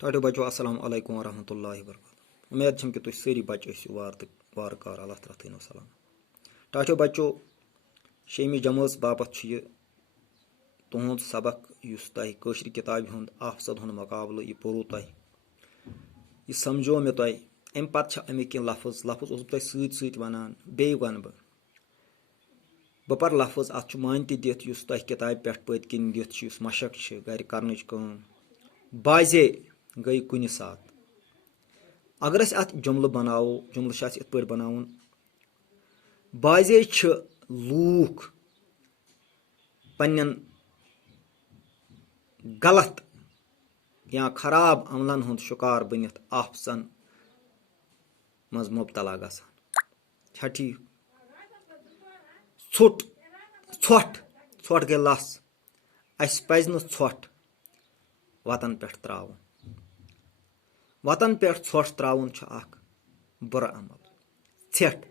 tattoo بچو السلام علیکم ورحمۃ اللہ وبرکاتہ امید چھم کہ تُہۍ سٲری بچہِ ٲسِو وارٕ کار اللہ تعالیٰ تھٲینو سلام ٹاٹو بچو 6ہمہِ جمٲژ باپتھ چھُ یہِ تُہُنٛد سبق یُس تۄہہِ کٲشرِ کِتابہِ ہُنٛد آفسد ہُنٛد مقابلہٕ یہِ پوٚرُو تۄہہِ یہِ سمجھو مےٚ تۄہہِ اَمہِ پتہٕ چھِ اَمِکۍ کینٛہہ لفظ اوسُس بہٕ تۄہہِ سۭتۍ سۭتۍ وَنان بیٚیہِ وَنہٕ بہٕ پَرٕ لفظ اَتھ چھُ مانہِ تہِ دِتھ یُس تۄہہِ کِتابہِ پٮ۪ٹھ پٔتۍ کِنۍ دِتھ چھُ یُس مشق چھِ گرِ کرنٕچ کٲم بازے گٔے کُنہِ ساتہٕ اگر أسۍ اَتھ جملہٕ بناوو جملہٕ چھِ اَسہِ یِتھ پٲٹھۍ بناوُن بازے چھِ لوٗکھ پننٮ۪ن غلط یا خراب عملن ہُنٛد شِکار بٔنِتھ آفسن منٛز مُبتلا گژھان چھا ٹھیٖک ژھۄٹھ گٔے لَس اَسہِ پَزِ نہٕ ژھۄٹھ وَتَن پٮ۪ٹھ ترٛاوُن وَتَن پٮ۪ٹھ ژھۄٹھ ترٛاوُن چھُ اکھ بُرٕ عمل ژھٮ۪ٹھ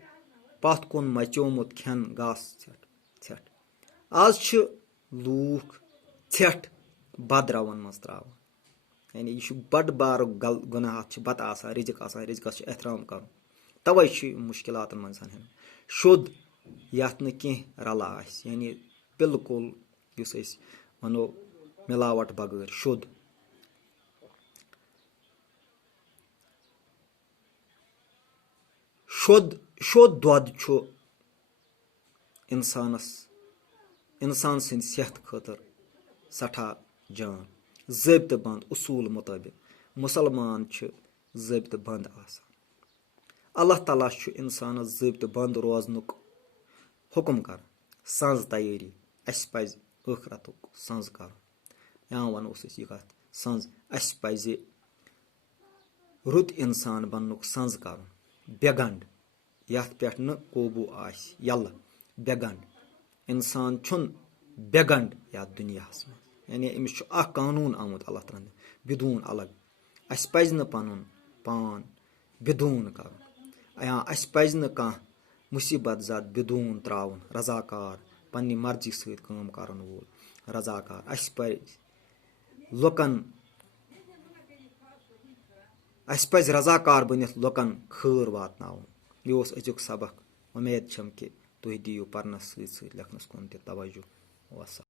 پَتھ کُن مَچیومُت کھٮ۪ن گاسہٕ ژھٮ۪ٹھ آز چھِ لوٗکھ ژھٮ۪ٹھ بَد روَن منٛز ترٛاوان یعنی یہِ چھُ بَڑٕ بارُک گۄناہ اَتھ چھِ بَتہٕ آسان رِزقَس چھُ احترام کَرُن تَوَے چھُ یہِ مُشکِلاتَن منٛز ہٮ۪وان شوٚد یَتھ نہٕ کینٛہہ رَلہٕ آسہِ یعنی بِلکُل یُس أسۍ وَنو مِلاوَٹ بغٲر شوٚد دۄد چھُ اِنسان سٕنٛدِ صحتہٕ خٲطرٕ سٮ۪ٹھاہ جان ضٲبطہٕ بنٛد اصوٗل مُطٲبِق مُسلمان چھِ ضٲبطہٕ بنٛد آسان اللہ تعالیٰ چھُ اِنسانَس ضٲبطہٕ بنٛد روزنُک حُکُم کران سَنٛز تیٲری اَسہِ پَزِ ٲخرَتُک سَنٛز کَرُن یا وَنوس أسۍ یہِ کَتھ سَنٛز اَسہِ پَزِ رُت اِنسان بننُک سَنٛز کَرُن بےٚ گنٛڈ یَتھ پٮ۪ٹھ نہٕ قوبوٗ آسہِ یَلہٕ بےٚ گنٛڈ اِنسان چھُنہٕ بےٚ گنٛڈ یَتھ دُنیاہَس منٛز یعنی أمِس چھُ اکھ قانوٗن آمُت اللہ تعالیٰ بِدوٗن الگ اَسہِ پَزِ نہٕ پَنُن پان بِدوٗن کَرُن یا اَسہِ پَزِ نہٕ کانٛہہ مُصیٖبت زد بِدوٗن ترٛاوُن رضاکار پننہِ مرضی سۭتۍ کٲم کَرن وول رضاکار اَسہِ پَزِ رضاکار بٔنِتھ لُکن خٲر واتناوُن یہِ اوس أزیُک سبق اُمید چھم کہِ تُہۍ دِیِو پرنس سۭتۍ سۭتۍ لیکھنس کُن تہِ توجہ وسلام